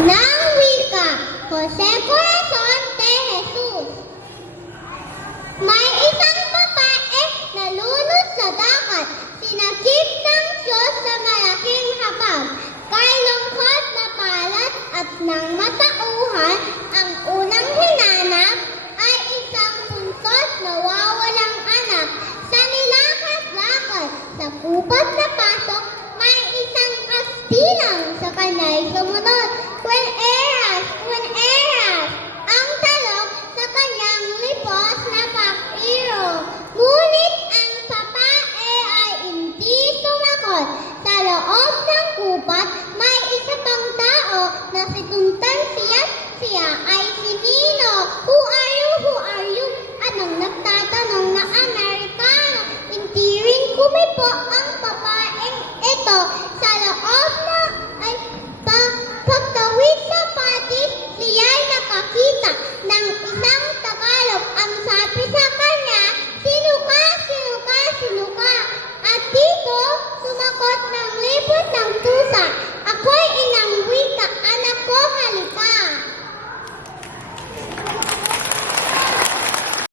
Inang wika, Jose Corazon de Jesus. May isang babae na lulus sa dagat, sinakip ng Diyos sa malaking habag. Kay lungkot na palad at ng matauhan, ang unang hinanap ay isang buntot na wawalang anak. Sa nilakad-lakad, sa kupat na si Tuntan siya siya ay si Nino. Who are you? Who are you? Anong nagtatanong na Amerikano? Hindi rin kumipo ang